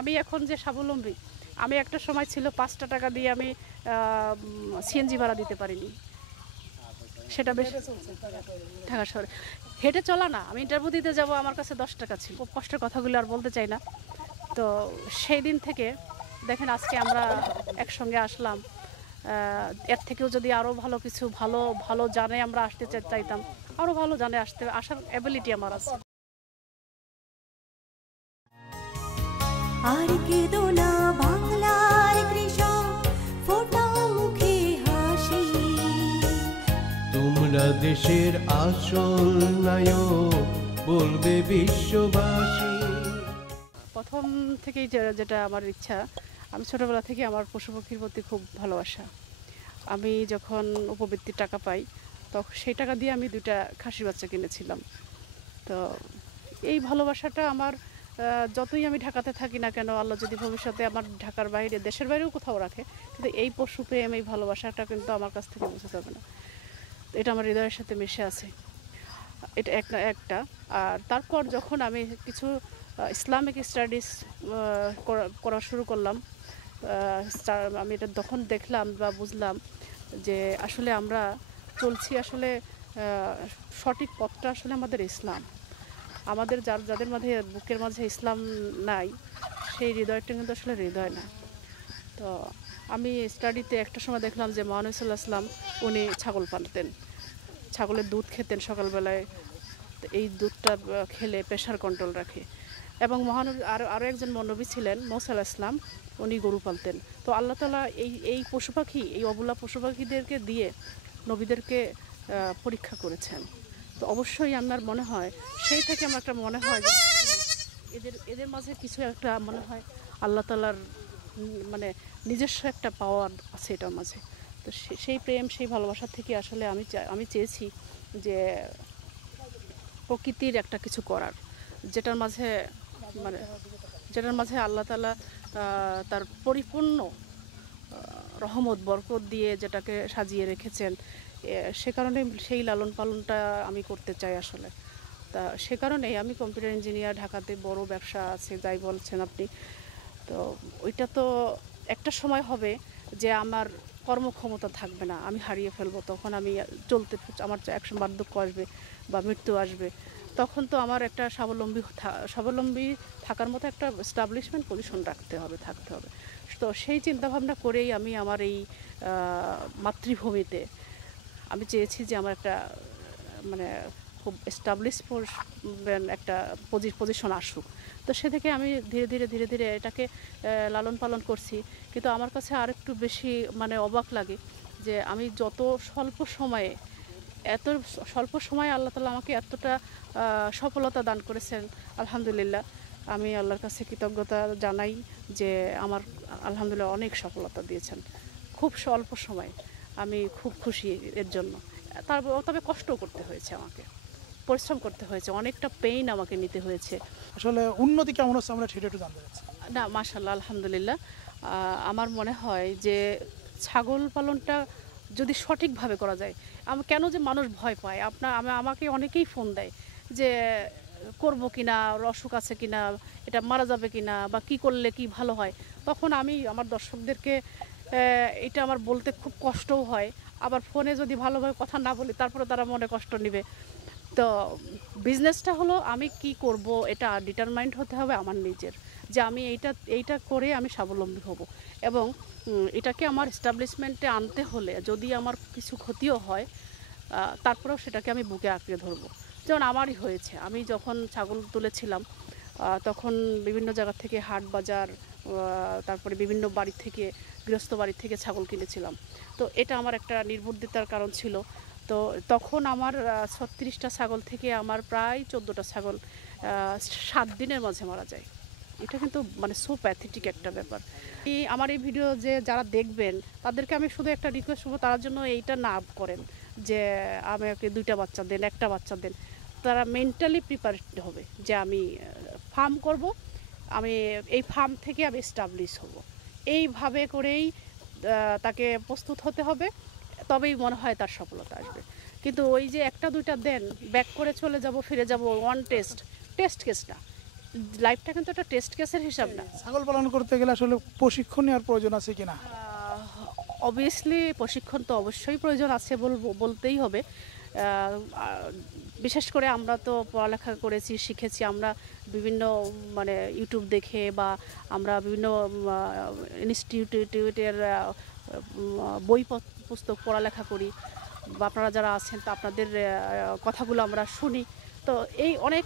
আমি এখন যে স্বাবলম্বী, আমি একটা সময় ছিল 5টা টাকা দিয়ে আমি সিএনজি ভাড়া দিতে পারিনি। সেটা বেশ ঢাকা শহরে হেঁটে চলা না, আমি ইন্টারভিউ দিতে যাব, আমার কাছে 10 টাকা ছিল। খুব কষ্টের কথাগুলো আর বলতে চাই না। তো সেই দিন থেকে দেখেন আজকে আমরা একসঙ্গে আসলাম। এর থেকেও যদি আরও ভালো কিছু ভালো ভালো জানে আমরা আসতে চাইতাম, আরও ভালো জানে আসার অ্যাবিলিটি আমার আছে। আর কেঁদো না বাংলার কৃষক, ফোটাও মুখে হাসি। তোমরা দেশের আসল নায়ক, বলবে বিশ্ববাসী। প্রথম থেকেই যেটা আমার ইচ্ছা, আমি ছোটোবেলা থেকে আমার পশু পাখির প্রতি খুব ভালোবাসা। আমি যখন উপবৃত্তির টাকা পাই তখন সেই টাকা দিয়ে আমি 2টা খাসির বাচ্চা কিনেছিলাম। তো এই ভালোবাসাটা আমার যতই আমি ঢাকাতে থাকি না কেন, আল্লাহ যদি ভবিষ্যতে আমার ঢাকার বাইরে দেশের বাইরেও কোথাও রাখে, কিন্তু এই পশু প্রেম এই ভালোবাসাটা কিন্তু আমার কাছ থেকে বুঝে যাবে না। এটা আমার হৃদয়ের সাথে মিশে আছে, এটা একটা। আর তারপর যখন আমি কিছু ইসলামিক স্টাডিজ করা শুরু করলাম, আমি এটা তখন দেখলাম বা বুঝলাম যে আসলে আমরা চলছি আসলে সঠিক পথটা আসলে আমাদের ইসলাম। আমাদের যাদের মাঝে বুকের মাঝে ইসলাম নাই, সেই হৃদয়টা কিন্তু আসলে হৃদয় না। তো আমি স্টাডিতে একটা সময় দেখলাম যে মহানবী সাল্লাল্লাহু আলাইহি ওয়াসাল্লাম উনি ছাগল পালতেন, ছাগলের দুধ খেতেন সকালবেলায়। এই দুধটা খেলে প্রেশার কন্ট্রোল রাখে। এবং মহানবী আরও একজন নবী ছিলেন মুসা আলাইহিস সালাম, উনি গরু পালতেন। তো আল্লাহ তাআলা এই পশু পাখি, এই অবলা পশু পাখিদেরকে দিয়ে নবীদেরকে পরীক্ষা করেছেন। তো অবশ্যই আমার মনে হয় সেই থেকে আমার একটা মনে হয় যে এদের মাঝে কিছু একটা মনে হয় আল্লাহ তাআলার মানে নিজস্ব একটা পাওয়ার আছে এটার মাঝে। তো সেই প্রেম সেই ভালোবাসা থেকে আসলে আমি চেয়েছি যে প্রকৃতির একটা কিছু করার, যেটার মাঝে আল্লাহ তাআলা তার পরিপূর্ণ রহমত বরকত দিয়ে যেটাকে সাজিয়ে রেখেছেন। সে কারণে সেই লালন পালনটা আমি করতে চাই আসলে। তা সে কারণেই আমি কম্পিউটার ইঞ্জিনিয়ার, ঢাকাতে বড় ব্যবসা আছে যাই বলছেন আপনি। তো ওইটা তো একটা সময় হবে যে আমার কর্মক্ষমতা থাকবে না, আমি হারিয়ে ফেলবো, তখন আমি আমার একসময় বার্ধক্য আসবে বা মৃত্যু আসবে। তখন তো আমার একটা স্বাবলম্বী থাকার মতো একটা এস্টাবলিশমেন্ট পজিশন থাকতে হবে। তো সেই চিন্তাভাবনা করেই আমি আমার এই মাতৃভূমিতে আমি চেয়েছি যে আমার একটা মানে খুব এস্টাবলিশ একটা পজিশন আসুক। তো সে থেকে আমি ধীরে ধীরে এটাকে লালন পালন করছি। কিন্তু আমার কাছে আরেকটু বেশি অবাক লাগে যে আমি যত স্বল্প সময়ে আল্লাহ তাআলা আমাকে এতটা সফলতা দান করেছেন, আলহামদুলিল্লাহ। আমি আল্লাহর কাছে কৃতজ্ঞতা জানাই যে আমার আলহামদুলিল্লাহ অনেক সফলতা দিয়েছেন খুব স্বল্প সময়ে। আমি খুব খুশি এর জন্য। তবে কষ্টও করতে হয়েছে, আমাকে পরিশ্রম করতে হয়েছে, অনেকটা পেইন আমাকে নিতে হয়েছে। আসলে উন্নতি কেমন হচ্ছে আমরা সেটা একটু জানতে চাচ্ছি। না, মাশাআল্লাহ, আলহামদুলিল্লাহ। আমার মনে হয় যে ছাগল পালনটা যদি সঠিকভাবে করা যায়, কেন যে মানুষ ভয় পায়, আমাকে অনেকেই ফোন দেয় যে করব কিনা, অসুখ আছে কিনা, এটা মারা যাবে কিনা, বা কি করলে কি ভালো হয়। তখন আমি আমার দর্শকদেরকে এটা আমার বলতে খুব কষ্টও হয়। আবার ফোনে যদি ভালোভাবে কথা না বলি তারপরে তারা মনে কষ্ট নেবে। তো বিজনেসটা হলো আমি কি করব এটা ডিটারমাইন্ড হতে হবে আমার নিজের, যে আমি এইটা করে আমি স্বাবলম্বী হব। এবং এটাকে আমার এস্টাবলিশমেন্টে আনতে হলে যদি আমার কিছু ক্ষতিও হয়, তারপরেও সেটাকে আমি বুকে আঁকড়ে ধরবো। যেমন আমারই হয়েছে, আমি যখন ছাগল তুলেছিলাম তখন বিভিন্ন জায়গা থেকে হাট বাজার, তারপরে বিভিন্ন গৃহস্থ বাড়ি থেকে ছাগল কিনেছিলাম। তো এটা আমার একটা নির্বুদ্ধিতার কারণ ছিল। তো তখন আমার 36টা ছাগল থেকে আমার প্রায় 14টা ছাগল 7 দিনের মাঝে মারা যায়। এটা কিন্তু সো প্যাথেটিক একটা ব্যাপার। আমার এই ভিডিও যারা দেখবেন তাদেরকে আমি শুধু একটা রিকোয়েস্ট করবো, তারা জন্য এইটা না করেন যে আমাকে 2টা বাচ্চা দেন, 1টা বাচ্চা দেন। তারা মেন্টালি প্রিপারেড হবে যে আমি ফার্ম করব, আমি এই ফার্ম থেকে আমি এস্টাবলিশ হব। এইভাবে করেই তাকে প্রস্তুত হতে হবে, তবেই মনে হয় তার সফলতা আসবে। কিন্তু ওই যে 1টা 2টা দেন, ব্যাক করে চলে যাব, ফিরে যাব, ওয়ান টেস্ট কেস না, লাইফটা কিন্তু একটা টেস্ট কেসের হিসাব না। ছাগল পালন করতে গেলে আসলে প্রশিক্ষণ নেওয়ার প্রয়োজন আছে কিনা? অবভিয়াসলি প্রশিক্ষণ তো অবশ্যই প্রয়োজন আছে বলতেই হবে। বিশেষ করে আমরা তো পড়ালেখা করেছি, শিখেছি আমরা বিভিন্ন মানে ইউটিউব দেখে, বা আমরা বিভিন্ন ইনস্টিটিউটের বই পুস্তক পড়ালেখা করি, বা আপনারা যারা আছেন তা আপনাদের কথাগুলো আমরা শুনি। তো এই অনেক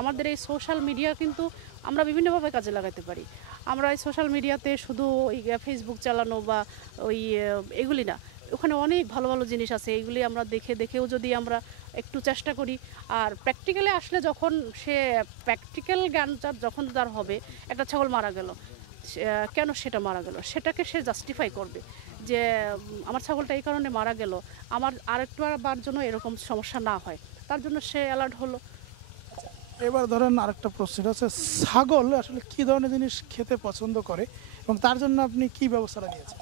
আমাদের এই সোশ্যাল মিডিয়া কিন্তু আমরা বিভিন্নভাবে কাজে লাগাতে পারি। আমরা এই সোশ্যাল মিডিয়াতে শুধু ওই ফেসবুক চালানো বা ওই এগুলি না, ওখানে অনেক ভালো ভালো জিনিস আছে, এইগুলি আমরা দেখেও যদি আমরা একটু চেষ্টা করি, আর প্র্যাকটিক্যালে আসলে যখন সে প্র্যাকটিক্যাল জ্ঞানটা যখন তার হবে, একটা ছাগল মারা গেল, কেন সেটা মারা গেল সেটাকে সে জাস্টিফাই করবে যে আমার ছাগলটা এই কারণে মারা গেল, আমার আরেকটু বার জন্য এরকম সমস্যা না হয়, তার জন্য সে অ্যালার্ট হলো। এবার ধরেন আরেকটা প্রশ্ন হচ্ছে, ছাগল আসলে কি ধরনের জিনিস খেতে পছন্দ করে এবং তার জন্য আপনি কি ব্যবস্থা নিয়েছেন?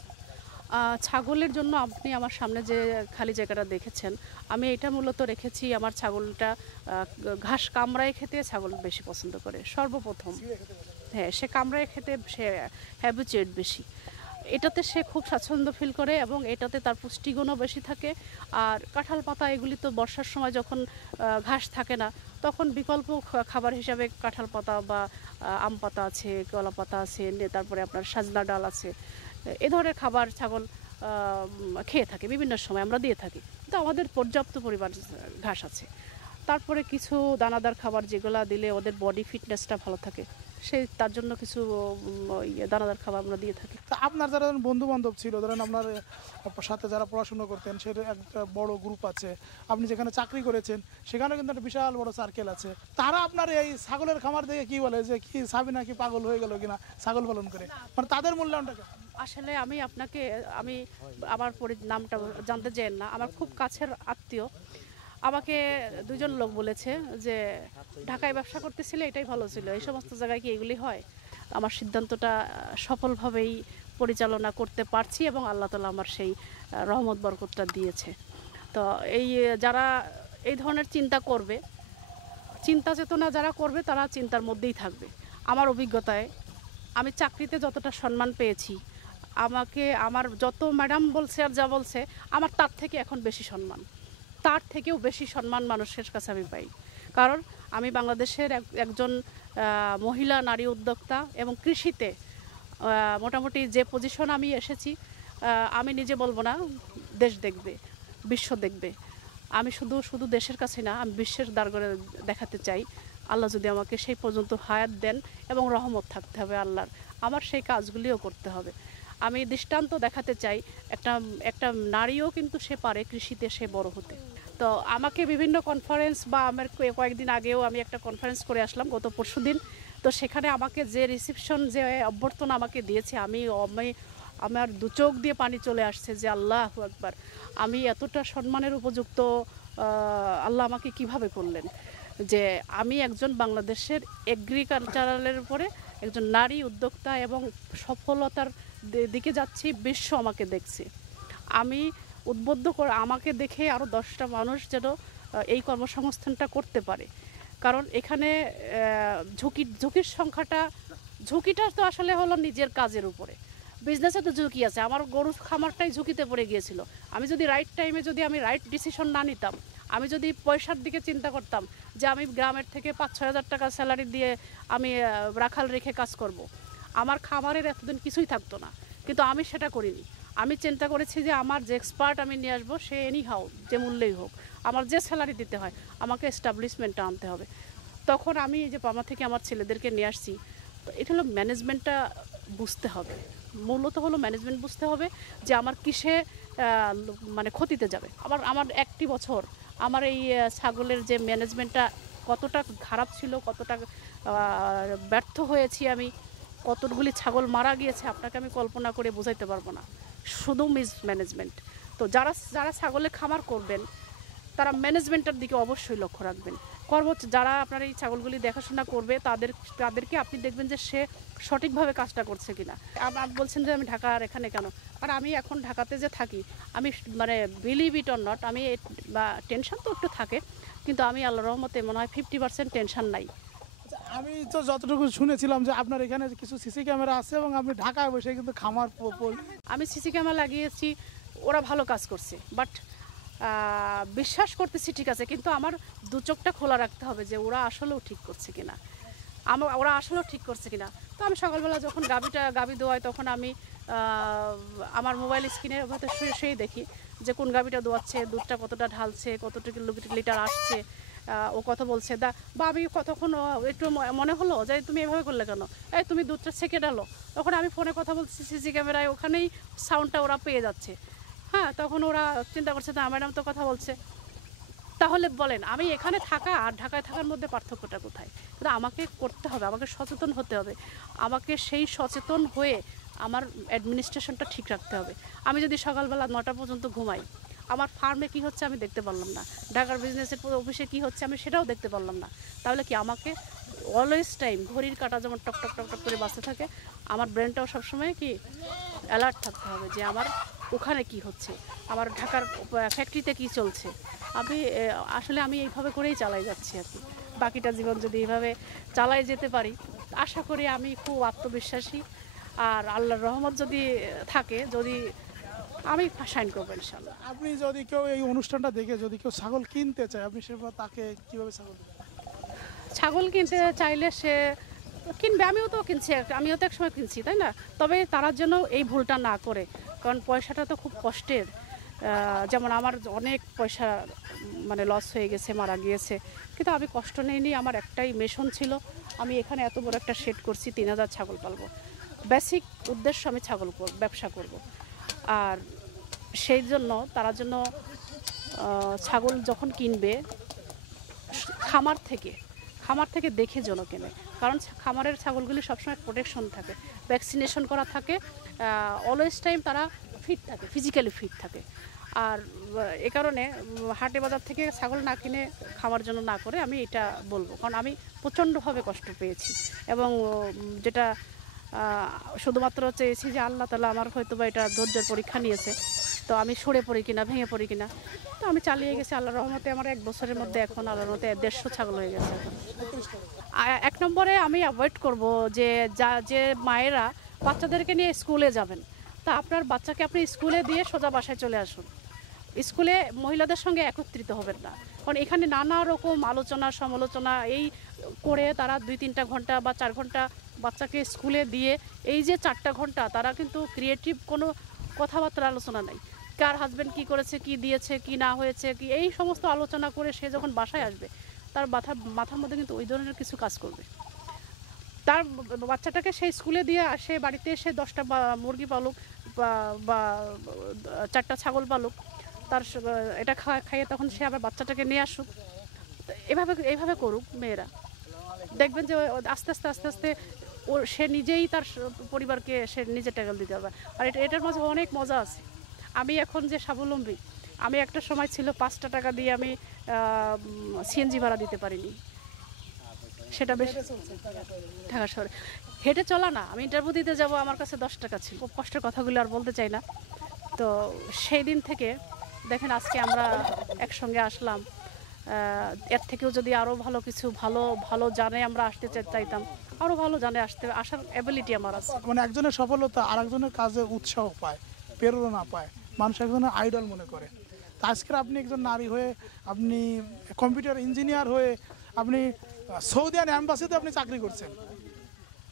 ছাগলের জন্য আপনি আমার সামনে যে খালি জায়গাটা দেখেছেন, আমি এটা মূলত রেখেছি। আমার ছাগলটা ঘাস কামড়ায় খেতে ছাগল বেশি পছন্দ করে সর্বপ্রথম। হ্যাঁ, সে কামড়ায় খেতে সে হ্যাবিচুয়েট বেশি, এটাতে সে খুব স্বাচ্ছন্দ্য ফিল করে এবং এটাতে তার পুষ্টিগুণও বেশি থাকে। আর কাঁঠাল পাতা এগুলি তো বর্ষার সময় যখন ঘাস থাকে না, তখন বিকল্প খাবার হিসাবে কাঁঠাল পাতা বা আম পাতা আছে, কলা পাতা আছে, তারপরে আপনার সাজনা ডাল আছে, এ ধরনের খাবার ছাগল খেয়ে থাকে। বিভিন্ন সময় আমরা দিয়ে থাকি, তো আমাদের পর্যাপ্ত পরিমাণ ঘাস আছে। তারপরে কিছু দানাদার খাবার যেগুলো দিলে ওদের বডি ফিটনেসটা ভালো থাকে, তার জন্য কিছু দানাদার খাবার আমরা দিয়ে থাকি। তা আপনার যারা বন্ধু বান্ধব ছিল, ধরেন আপনার সাথে যারা পড়াশোনা করতেন, সেটা একটা বড় গ্রুপ আছে, আপনি যেখানে চাকরি করেছেন সেখানেও কিন্তু একটা বিশাল বড় সার্কেল আছে, তারা আপনার এই ছাগলের খামার দেখে কি বলে যে কি সাবিনা কি পাগল হয়ে গেল কিনা ছাগল পালন করে, মানে তাদের মূল্যায়নটা কেমন? আসলে আমি আমার নামটা জানতে চান না, আমার খুব কাছের আত্মীয় আমাকে দুজন লোক বলেছে যে ঢাকায় ব্যবসা করতেছিলে, এটাই ভালো ছিল, এই সমস্ত জায়গায় কি এগুলি হয়? আমার সিদ্ধান্তটা সফলভাবেই পরিচালনা করতে পারছি এবং আল্লাহ তাআলা আমার সেই রহমত বরকতটা দিয়েছে। তো এই যারা এই ধরনের চিন্তা করবে, চিন্তা চেতনা যারা করবে, তারা চিন্তার মধ্যেই থাকবে। আমার অভিজ্ঞতায় আমি চাকরিতে যতটা সম্মান পেয়েছি, আমাকে আমার যত ম্যাডাম বলছে আর যা বলছে, আমার তার থেকে এখন বেশি সম্মান, তার থেকেও বেশি সম্মান মানুষের কাছে আমি পাই। কারণ আমি বাংলাদেশের একজন মহিলা নারী উদ্যোক্তা এবং কৃষিতে মোটামুটি যে পজিশন আমি এসেছি, আমি নিজে বলবো না, দেশ দেখবে, বিশ্ব দেখবে। আমি শুধু দেশের কাছে না, আমি বিশ্বের দ্বারগড়ে দেখাতে চাই। আল্লাহ যদি আমাকে সেই পর্যন্ত হায়াত দেন এবং রহমত থাকতে হবে আল্লাহর, আমার সেই কাজগুলিও করতে হবে। আমি দৃষ্টান্ত দেখাতে চাই, একটা নারীও কিন্তু সে পারে কৃষিতে সে বড় হতে। তো আমাকে বিভিন্ন কনফারেন্স বা আমার কয়েকদিন আগেও আমি একটা কনফারেন্স করে আসলাম গত পরশুদিন। তো সেখানে আমাকে যে রিসিপশন, যে অভ্যর্থনা আমাকে দিয়েছে, আমার দু চোখ দিয়ে পানি চলে আসছে যে আল্লাহু আকবার, আমি এতটা সম্মানের উপযুক্ত আল্লাহ আমাকে কিভাবে করলেন যে আমি একজন বাংলাদেশের এগ্রিকালচারালের উপরে একজন নারী উদ্যোক্তা এবং সফলতার দিকে যাচ্ছি, বিশ্ব আমাকে দেখছে। আমি উদ্বুদ্ধ করে আমাকে দেখে আরও 10টা মানুষ যেন এই কর্মসংস্থানটা করতে পারে। কারণ এখানে ঝুঁকির ঝুঁকিটা তো আসলে হলো নিজের কাজের উপরে। বিজনেসে তো ঝুঁকি আছে, আমার গরুর খামারটাই ঝুঁকিতে পড়ে গিয়েছিল। আমি যদি রাইট টাইমে রাইট ডিসিশন না নিতাম, আমি যদি পয়সার দিকে চিন্তা করতাম যে আমি গ্রামের থেকে 5-6 হাজার টাকা স্যালারি দিয়ে আমি রাখাল রেখে কাজ করব, আমার খামারের এতদিন কিছুই থাকতো না। কিন্তু আমি সেটা করিনি। আমি চিন্তা করেছি যে আমার যে এক্সপার্ট আমি নিয়ে আসবো, সে এনি হাউ যে মূল্যেই হোক, আমার যে স্যালারি দিতে হয় আমাকে এস্টাবলিশমেন্টটা আনতে হবে। তখন আমি এই যে পামা থেকে আমার ছেলেদেরকে নিয়ে আসছি। তো এটা হলো ম্যানেজমেন্টটা বুঝতে হবে, মূলত হলো ম্যানেজমেন্ট বুঝতে হবে যে আমার কিসে মানে ক্ষতিতে যাবে। আমার একটি বছর আমার এই ছাগলের যে ম্যানেজমেন্টটা কতটা খারাপ ছিল, কতটা ব্যর্থ হয়েছি আমি, কতগুলি ছাগল মারা গিয়েছে, আপনাকে আমি কল্পনা করে বোঝাইতে পারবো না। শুধু মিসম্যানেজমেন্ট। তো যারা ছাগলের খামার করবেন তারা ম্যানেজমেন্টের দিকে অবশ্যই লক্ষ্য রাখবেন। যারা আপনার এই ছাগলগুলি দেখাশোনা করবে তাদেরকে আপনি দেখবেন যে সে সঠিকভাবে কাজটা করছে কিনা। আপনি বলছেন যে আমি ঢাকা আর এখানে কেন, আর আমি এখন ঢাকাতে যে থাকি, আমি মানে বিলিভ ইট অর নট, আমি টেনশন তো একটু থাকে, কিন্তু আমি আল্লাহর রহমতে মনে হয় 50% টেনশন নাই। আমি তো যতটুকু শুনেছিলাম যে আপনার এখানে কিছু সিসি ক্যামেরা আছে এবং আপনি ঢাকায় বসে কিন্তু খামার আমি সিসি ক্যামেরা লাগিয়েছি, ওরা ভালো কাজ করছে, বাট বিশ্বাস করতেছি ঠিক আছে, কিন্তু আমার দু চোখটা খোলা রাখতে হবে যে ওরা আসলেও ঠিক করছে কিনা, ওরা আসলেও ঠিক করছে কিনা। তো আমি সকালবেলা যখন গাভী দোয়াই তখন আমি আমার মোবাইল স্ক্রিনে হয়তো শুয়ে দেখি যে কোন গাভীটা দোয়াচ্ছে, দুধটা কতটা ঢালছে, কতটুকু লিটার আসছে, ও কথা বলছে বা আমি কতক্ষণ একটু মনে হলো যে তুমি এভাবে করলে কেন, এই তুমি দুধটা ছেঁকে ডালো, তখন আমি ফোনে কথা বলছি, সিসি ক্যামেরায় ওখানেই সাউন্ডটা ওরা পেয়ে যাচ্ছে। হ্যাঁ, তখন ওরা চিন্তা করছে না ম্যাডাম তো কথা বলছে। তাহলে বলেন আমি এখানে থাকা আর ঢাকায় থাকার মধ্যে পার্থক্যটা কোথায়? কিন্তু আমাকে করতে হবে, আমাকে সচেতন হতে হবে, আমাকে সেই সচেতন হয়ে আমার অ্যাডমিনিস্ট্রেশনটা ঠিক রাখতে হবে। আমি যদি সকালবেলা 9টা পর্যন্ত ঘুমাই, আমার ফার্মে কি হচ্ছে আমি দেখতে পারলাম না, ঢাকার বিজনেসের অফিসে কি হচ্ছে আমি সেটাও দেখতে পারলাম না, তাহলে কি আমাকে অলওয়েজ টাইম ঘড়ির কাঁটা যেমন টক টক টক টক করে বাঁচতে থাকে, আমার ব্রেনটাও সবসময় কি অ্যালার্ট থাকতে হবে যে আমার ওখানে কি হচ্ছে, আমার ঢাকার ফ্যাক্টরিতে কি চলছে। আসলে আমি এইভাবে করেই চালাই যাচ্ছি আর কি। বাকিটা জীবন যদি এইভাবে চালাই যেতে পারি, আশা করি আমি খুব আত্মবিশ্বাসী, আর আল্লাহর রহমত যদি থাকে, যদি আমি সাইন করবো ইনশাল্লাহ। আপনি যদি কেউ এই অনুষ্ঠানটা দেখে যদি কেউ ছাগল কিনতে চায়, আপনি সেভাবে তাকে কীভাবে ছাগল দেবেন? ছাগল কিনতে চাইলে সে কিনবে, আমিও তো কিনছি, আমিও তো একসময় কিনছি, তাই না? তবে তারা যেন এই ভুলটা না করে, কারণ পয়সাটা তো খুব কষ্টের। যেমন আমার অনেক পয়সা মানে লস হয়ে গেছে, মারা গিয়েছে, কিন্তু আমি কষ্ট নেইনি। আমার একটাই মিশন ছিল, আমি এখানে এত বড় একটা শেড করছি, 3000 ছাগল পালবো। বেসিক উদ্দেশ্য আমি ছাগল ব্যবসা করব। আর সেই জন্য তারা জন্য ছাগল যখন কিনবে খামার থেকে দেখে যেন কেনে, কারণ খামারের ছাগলগুলি সবসময় প্রোটেকশন থাকে, ভ্যাকসিনেশন করা থাকে, অলওয়েজ টাইম তারা ফিট থাকে, ফিজিক্যালি ফিট থাকে। আর এ কারণে হাটে বাজার থেকে ছাগল না কিনে খাওয়ার জন্য না করে আমি এটা বলবো, কারণ আমি প্রচণ্ডভাবে কষ্ট পেয়েছি এবং যেটা শুধুমাত্র চেয়েছি যে আল্লাহ তাআলা আমার হয়তো বা এটা ধৈর্যের পরীক্ষা নিয়েছে, তো আমি সরে পড়ি কিনা, ভেঙে পড়ি কিনা, তো আমি চালিয়ে গেছি। আল্লাহর রহমতে আমার 1 বছরের মধ্যে এখন আল্লাহর রহমতে 150 ছাগল হয়ে গেছে। এক নম্বরে আমি অ্যাভয়েড করব যে মায়েরা বাচ্চাদেরকে নিয়ে স্কুলে যাবেন, তা আপনার বাচ্চাকে আপনি স্কুলে দিয়ে সোজা বাসায় চলে আসুন, স্কুলে মহিলাদের সঙ্গে একত্রিত হবেন না, কারণ এখানে নানা রকম আলোচনা সমালোচনা এই করে তারা 2-3 ঘন্টা বা 4 ঘন্টা বাচ্চাকে স্কুলে দিয়ে এই যে 4টা ঘন্টা তারা কিন্তু ক্রিয়েটিভ কোনো কথাবার্তা আলোচনা নাই, কার হাজব্যান্ড কি করেছে, কি দিয়েছে, কি না হয়েছে, কি এই সমস্ত আলোচনা করে সে যখন বাসায় আসবে তার মাথার মধ্যে কিন্তু ওই ধরনের কিছু কাজ করবে। তার বাচ্চাটাকে সেই স্কুলে দিয়ে আসে, বাড়িতে এসে 10টা মুরগি পালুক বা 4টা ছাগল পালুক, তার এটা খাইয়ে তখন সে আবার বাচ্চাটাকে নিয়ে আসুক। এইভাবে করুক মেয়েরা, দেখবেন যে আস্তে আস্তে সে নিজেই তার পরিবারকে সে নিজে ট্যাকল দিতে পারবে। আর এটার মাঝে অনেক মজা আছে। আমি এখন যে স্বাবলম্বী, আমি একটা সময় ছিল 5টা টাকা দিয়ে আমি সিএনজি ভাড়া দিতে পারিনি, সেটা বেশ ঢাকা শহরে হেঁটে চলা না, আমি ইন্টারভিউ দিতে যাব, আমার কাছে 10 টাকা ছিল। খুব কষ্টের কথাগুলো আর বলতে চাই না। তো সেই দিন থেকে দেখেন আজকে আমরা একসঙ্গে আসলাম, এর থেকেও যদি আরও ভালো কিছু ভালো জানে আমরা আসতে চাইতাম, আরও ভালো জানে আসার অ্যাবিলিটি আমার আছে। মানে একজনের সফলতা আর একজনের কাজে উৎসাহ পায়, প্রেরণা পায়, মানুষ একজনের আইডল মনে করে। তা আজকের আপনি একজন নারী হয়ে, আপনি কম্পিউটার ইঞ্জিনিয়ার হয়ে, আপনি সৌদিয়ান অ্যাম্বাসিতে আপনি চাকরি করছেন,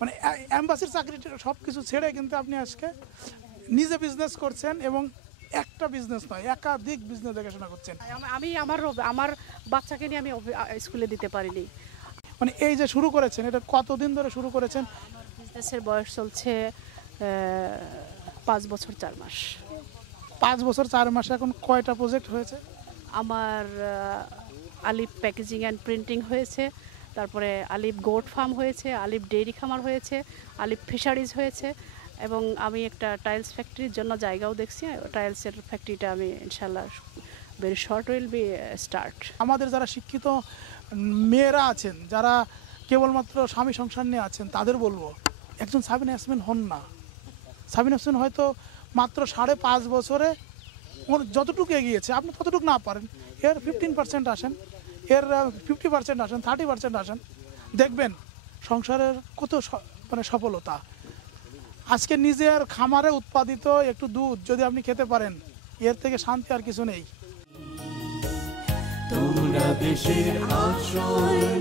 মানে অ্যাম্বাসির চাকরি সব কিছু ছেড়ে কিন্তু আপনি আজকে নিজে বিজনেস করছেন এবং একটা বিজনেস নয়, একাধিক বিজনেস দেখাশোনা করছেন। আমি আমার বাচ্চাকে নিয়ে আমি স্কুলে দিতে পারিনি। মানে এই যে শুরু করেছেন, এটা কতদিন ধরে শুরু করেছেন? বিজনেসের বয়স চলছে 5 বছর 4 মাস। 5 বছর 4 মাসে এখন কয়টা প্রজেক্ট হয়েছে? আমার আলিফ প্যাকেজিং অ্যান্ড প্রিন্টিং হয়েছে, তারপরে আলিফ গোট ফার্ম হয়েছে, আলিফ ডেইরি খামার হয়েছে, আলিফ ফিশারিজ হয়েছে, এবং আমি একটা টাইলস ফ্যাক্টরির জন্য জায়গাও দেখছি। টাইলসের ফ্যাক্টরিটা আমি ইনশাল্লাহ very short will be start. আমাদের যারা শিক্ষিত মেয়েরা আছেন, যারা কেবলমাত্র স্বামী সংসার নিয়ে আছেন, তাদের বলবো একজন সাবিনা ইয়াসমিন হন না। সাবিনা ইয়াসমিন হয়তো মাত্র 5.5 বছরে যতটুকু এগিয়েছে, আপনি ততটুকু না পারেন, এর 15% আসেন, এর 50% আসেন, 30% আসেন, দেখবেন সংসারের কত মানে সফলতা। আজকে নিজের খামারে উৎপাদিত একটু দুধ যদি আপনি খেতে পারেন, এর থেকে শান্তি আর কিছু নেই। তোমরা দেশের আসল